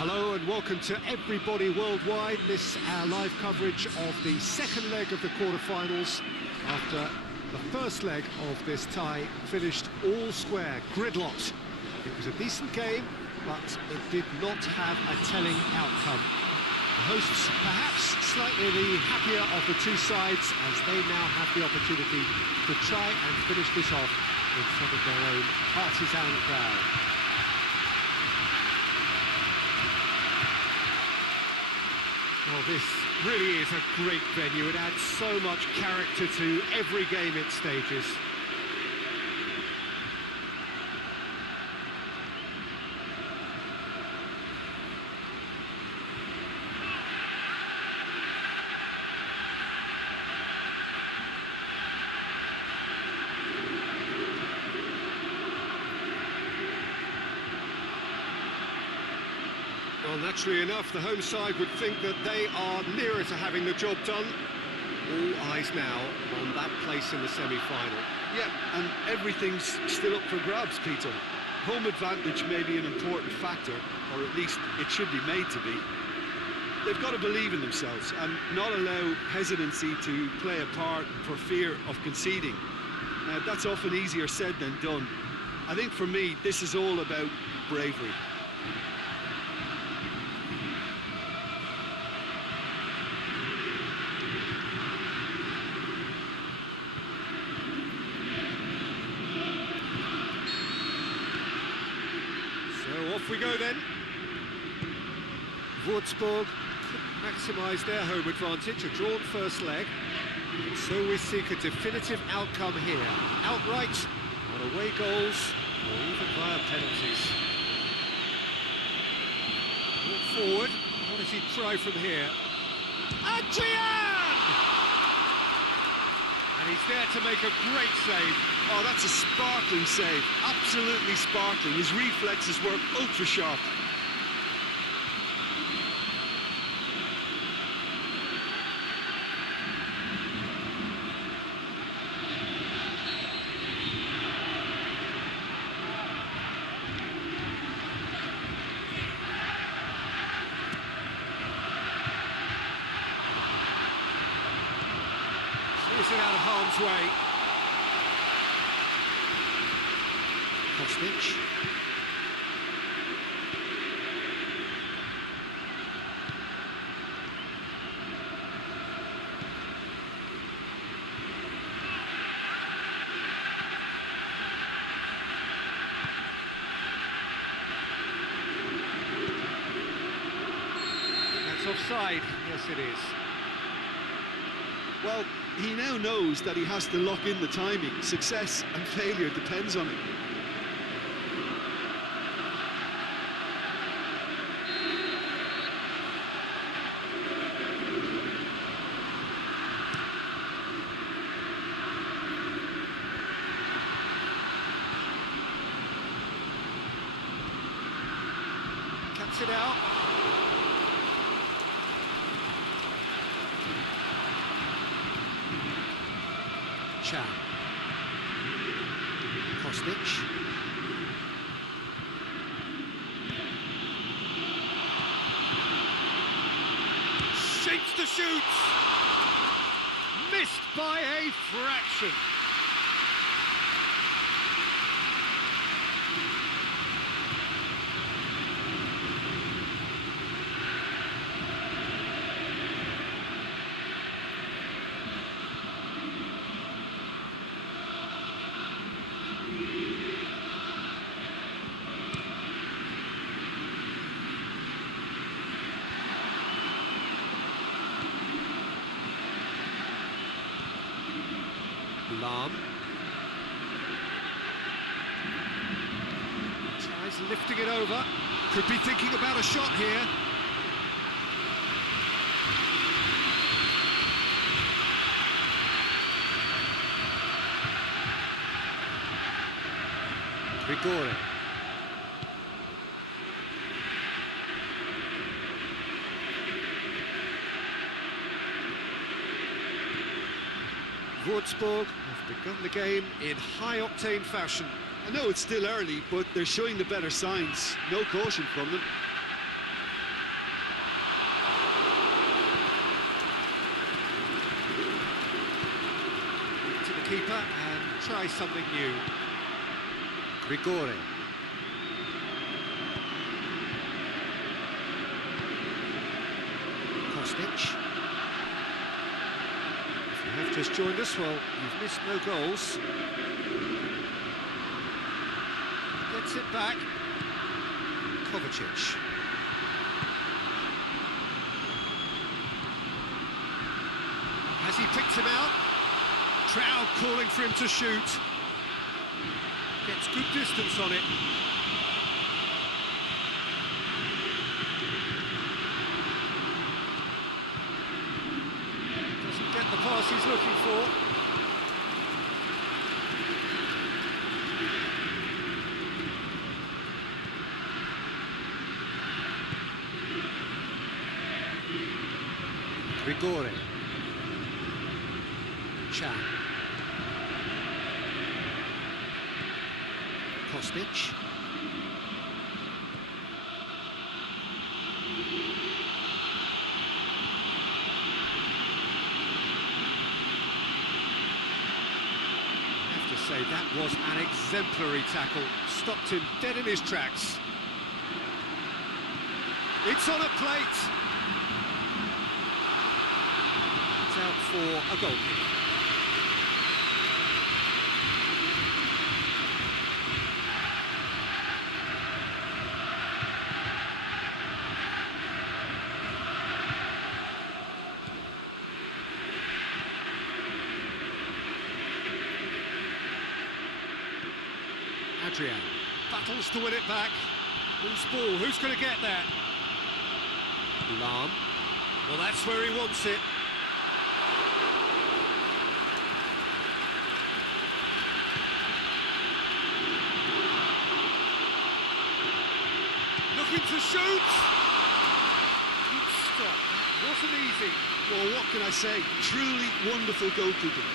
Hello and welcome to everybody worldwide. This is our live coverage of the second leg of the quarter-finals after the first leg of this tie finished all square, gridlocked. It was a decent game, but it did not have a telling outcome. The hosts perhaps slightly the happier of the two sides as they now have the opportunity to try and finish this off in front of their own partisan crowd. Well, this really is a great venue. It adds so much character to every game it stages. Well, naturally enough, the home side would think that they are nearer to having the job done. All eyes now on that place in the semi-final. Yeah, and everything's still up for grabs, Peter. Home advantage may be an important factor, or at least it should be made to be. They've got to believe in themselves and not allow hesitancy to play a part for fear of conceding. That's often easier said than done. I think for me, this is all about bravery. Off we go then. Würzburg couldn't maximise their home advantage, a drawn first leg. And so we seek a definitive outcome here. Outright, on away goals, or even via penalties. Walk forward, what does he try from here? Adrijion! And he's there to make a great save. Oh, that's a sparkling save. Absolutely sparkling. His reflexes work ultra sharp. Clears it out of harm's way. Kostic. That's offside. Yes, it is. Well, he now knows that he has to lock in the timing. Success and failure depends on it. Cuts it out. Chan. Kostic. Shapes to shoot. Missed by a fraction. Lam. Tries lifting it over. Could be thinking about a shot here. Grigore. Würzburg have begun the game in high-octane fashion. I know it's still early, but they're showing the better signs. No caution from them. keeper and try something new. Grigore. Kostic. If you have just joined us, well, you've missed no goals. Gets it back. Kovacic. Has he picked him out? Trout calling for him to shoot. Gets good distance on it. Doesn't get the pass he's looking for. Grigore. Chan. Kostic. I have to say that was an exemplary tackle. Stopped him dead in his tracks. It's on a plate. It's out for a goal kick. Adrian battles to win it back. Loose ball, who's going to get that? Lam. Well, that's where he wants it. Looking to shoot. Good stop. That wasn't easy. Well, what can I say? Truly wonderful goalkeeping.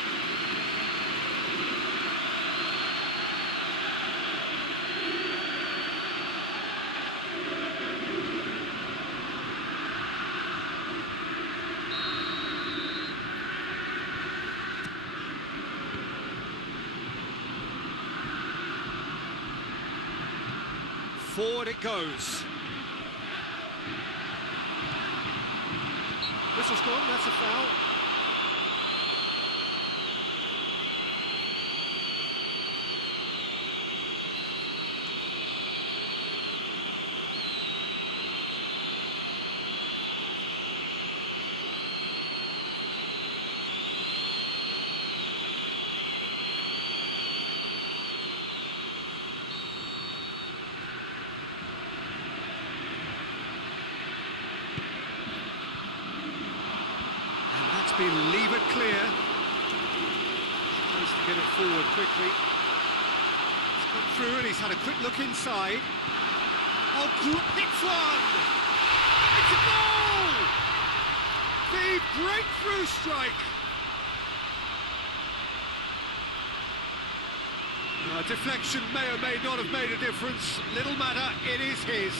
Forward it goes. Whistle's gone, that's a foul. Been levered clear. Supposed to get it forward quickly. He's come through and he's had a quick look inside. Oh, hits one! It's a goal! The breakthrough strike! Deflection may or may not have made a difference. Little matter, it is his.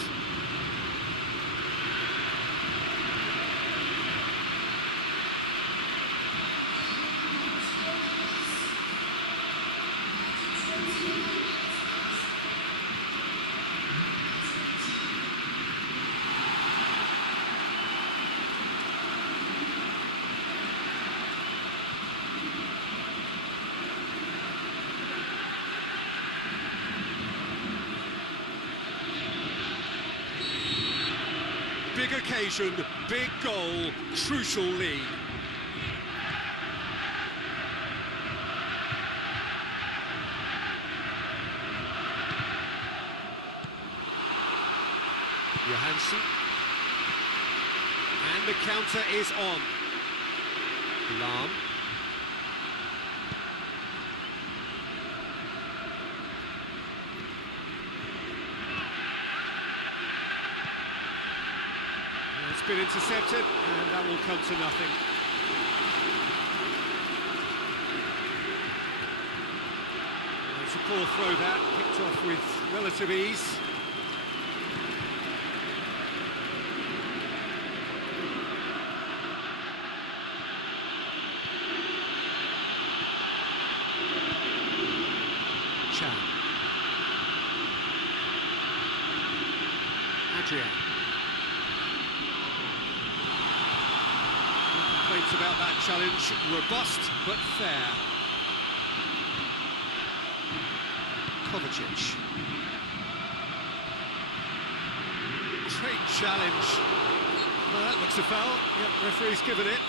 Big occasion, big goal, crucial lead. Johansson. And the counter is on. Lam. It's been intercepted, and that will come to nothing. It's a poor throw that, picked off with relative ease. Adrian. No complaints about that challenge. Robust, but fair. Kovacic. Great challenge. Well, that looks a foul. Yep, referee's given it.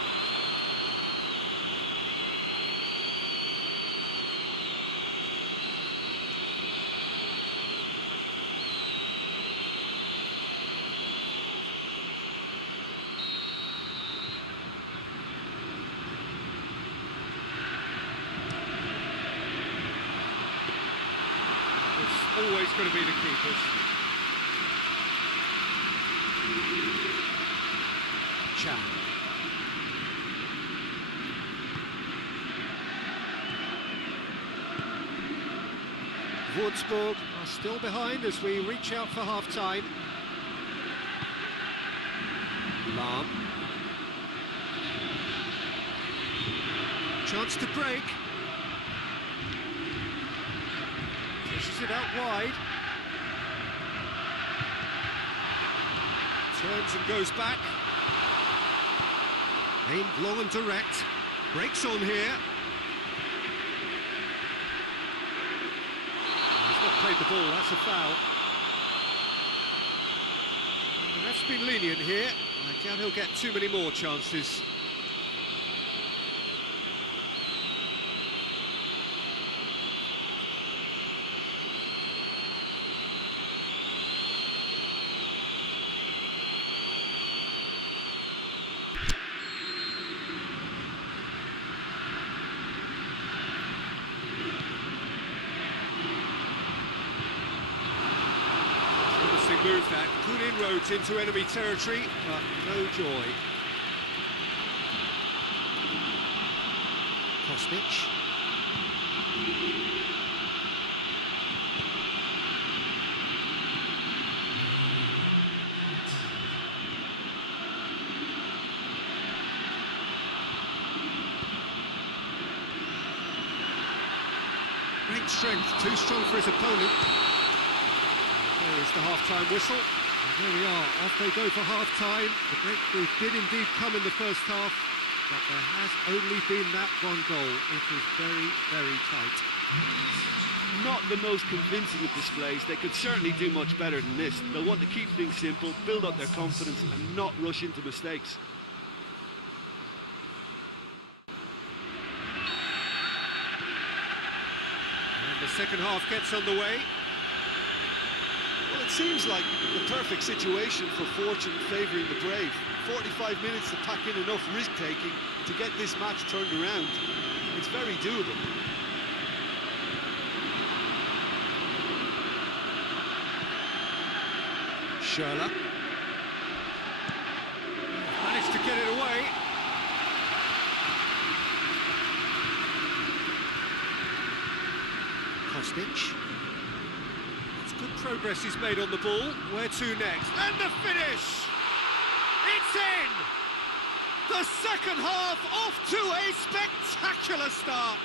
It's always going to be the keepers. Chan. Würzburg are still behind as we reach out for half-time. Lahm. Chance to break. Pushes it out wide. Turns and goes back. Aimed long and direct. Breaks on here. He's not played the ball, that's a foul. And the ref's been lenient here. I doubt he'll get too many more chances. Move that, good inroads into enemy territory, but no joy. Kostic. Great strength, too strong for his opponent. There's the half-time whistle, and there we are, off they go for half-time. The breakthrough did indeed come in the first half, but there has only been that one goal. It was very, very tight. Not the most convincing of displays. They could certainly do much better than this. They'll want to keep things simple, build up their confidence, and not rush into mistakes. And the second half gets underway. Well, it seems like the perfect situation for fortune favouring the brave. 45 minutes to pack in enough risk-taking to get this match turned around. It's very doable. Schürrle. Managed to get it away. Kostic. Good progress he's made on the ball. Where to next? And the finish! It's in! The second half off to a spectacular start.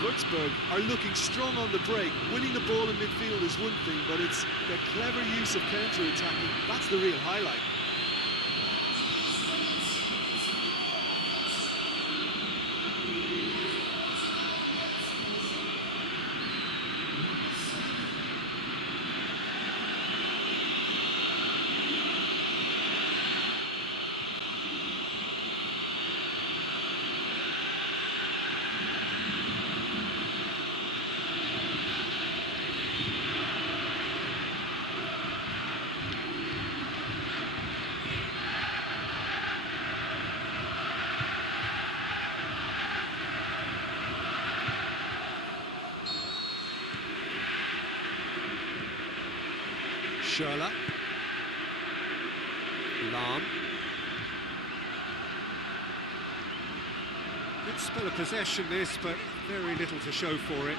Würzburg are looking strong on the break. Winning the ball in midfield is one thing, but it's the clever use of counter-attacking. That's the real highlight. Schürrle. Lahm. Good spell of possession this, but very little to show for it.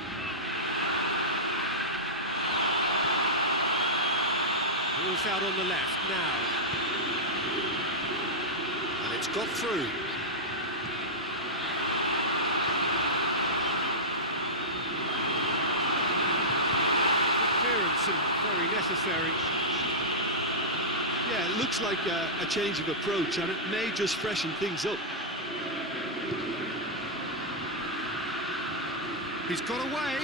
Ball's out on the left now. And it's got through. very necessary. Yeah, it looks like a change of approach, and it may just freshen things up. He's got away.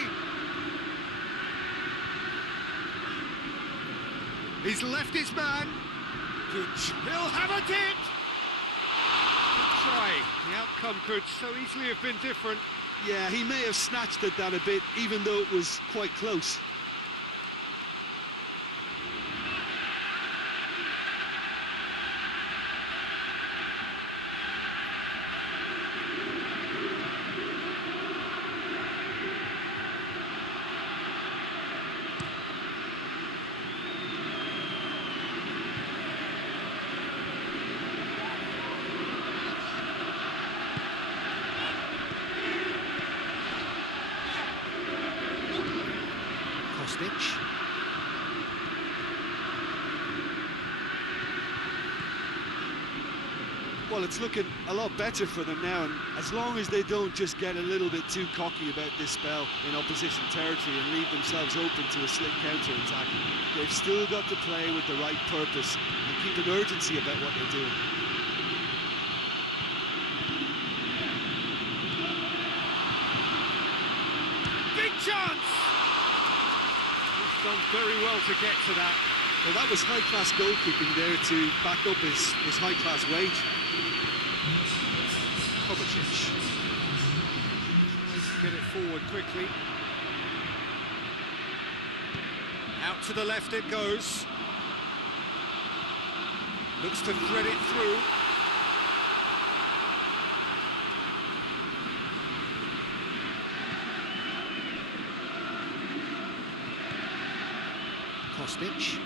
He's left his man. Good. He'll have a dip. Good try. The outcome could so easily have been different. Yeah, he may have snatched at that a bit, even though it was quite close. Well, it's looking a lot better for them now, and as long as they don't just get a little bit too cocky about this spell in opposition territory and leave themselves open to a slick counter-attack, they've still got to play with the right purpose and keep an urgency about what they're doing. Big chance! He's done very well to get to that. Well, that was high-class goalkeeping there to back up his high-class wage. Kovacic tries to get it forward quickly. Out to the left it goes. Looks to thread it through. Kostic.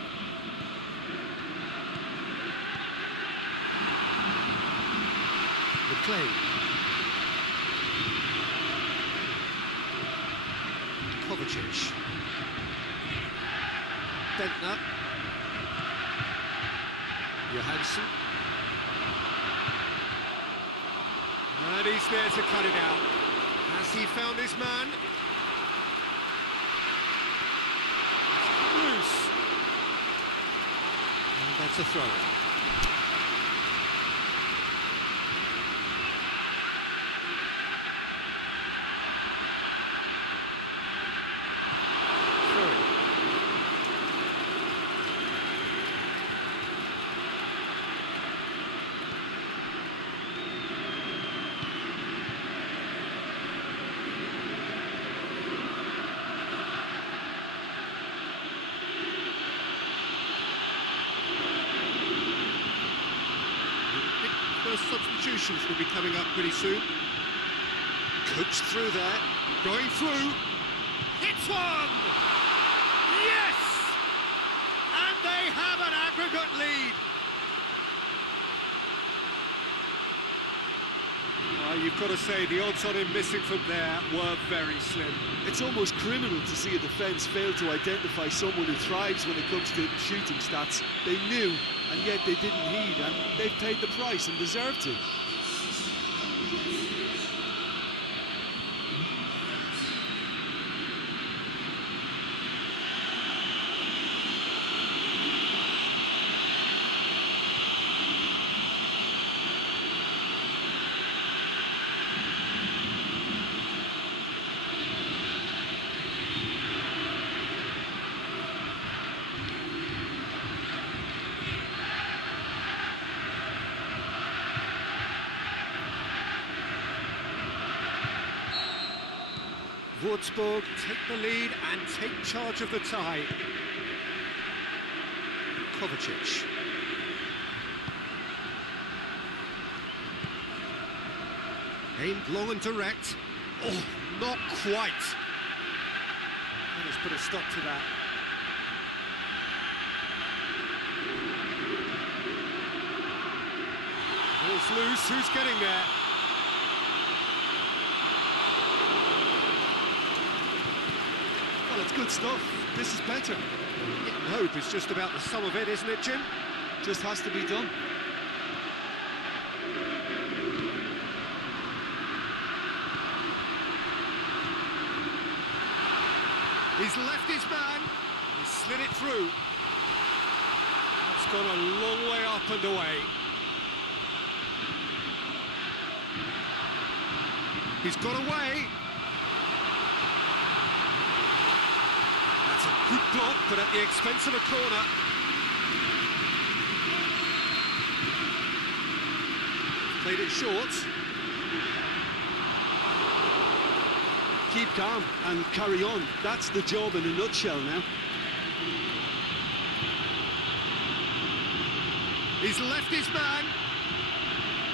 McLean. Kovacic. Bentner. Johansson. And he's there to cut it out. Has he found his man? It's loose. And that's a throw. Substitutions will be coming up pretty soon. Coached through there, going through, hits one! Yes! And they have an aggregate lead. You've got to say, the odds on him missing from there were very slim. It's almost criminal to see a defence fail to identify someone who thrives when it comes to shooting stats. They knew, and yet they didn't heed, and they've paid the price and deserve to. Würzburg take the lead and take charge of the tie. Kovacic. Aimed long and direct. Oh, not quite. And has put a stop to that. Ball's loose, who's getting there? Well, it's good stuff. This is better. Getting hope is just about the sum of it, isn't it, Jim? Just has to be done. He's left his man. He slid it through. That's gone a long way up and away. He's got away. That's a good block, but at the expense of a corner. Played it short. Keep calm and carry on. That's the job in a nutshell now. He's left his man.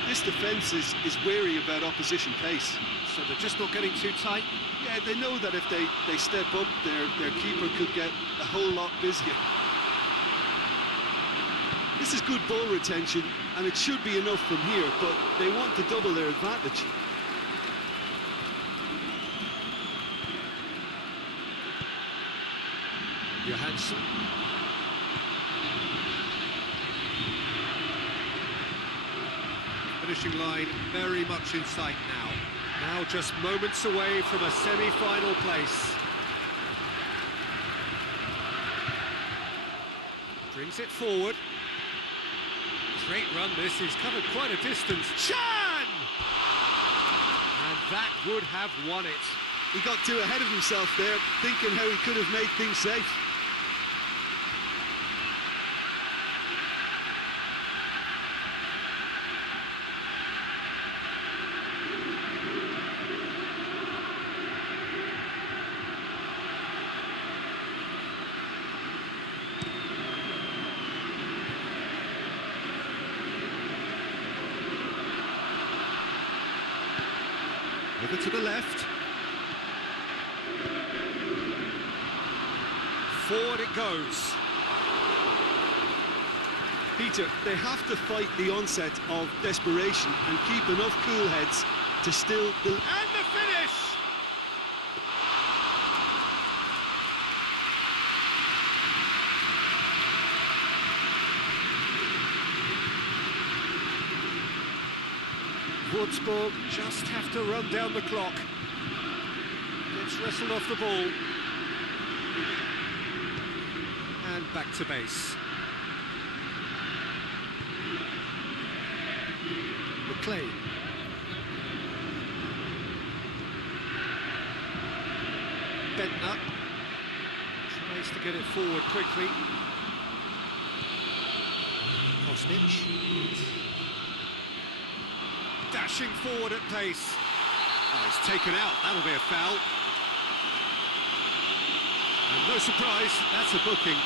This defence is wary about opposition pace. So they're just not getting too tight. Yeah, they know that if they step up, their keeper could get a whole lot busier. This is good ball retention, and it should be enough from here, but they want to double their advantage. Johansson. Finishing line very much in sight now. Now just moments away from a semi-final place. Brings it forward. Great run this, he's covered quite a distance. Chan! And that would have won it. He got too ahead of himself there, thinking how he could have made things safe. Over to the left. Forward it goes. Peter, they have to fight the onset of desperation and keep enough cool heads to still... And the finish! Würzburg just have to run down the clock. Gets wrestled off the ball. And back to base. McLean. Bentner tries to get it forward quickly. Kostic. Dashing forward at pace. Oh, he's taken out. That'll be a foul. And no surprise, that's a booking.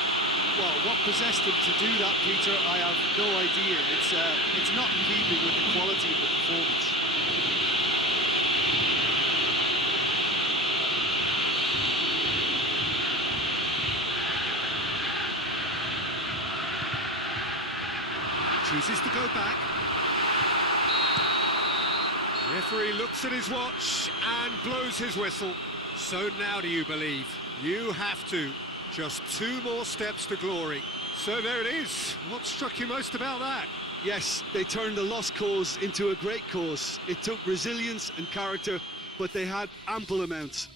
Well, what possessed him to do that, Peter, I have no idea. It's not in keeping with the quality of the performance. Chooses to go back. Referee looks at his watch and blows his whistle. So now do you believe? You have to. Just 2 more steps to glory. So there it is. What struck you most about that? Yes, they turned a lost cause into a great cause. It took resilience and character, but they had ample amounts.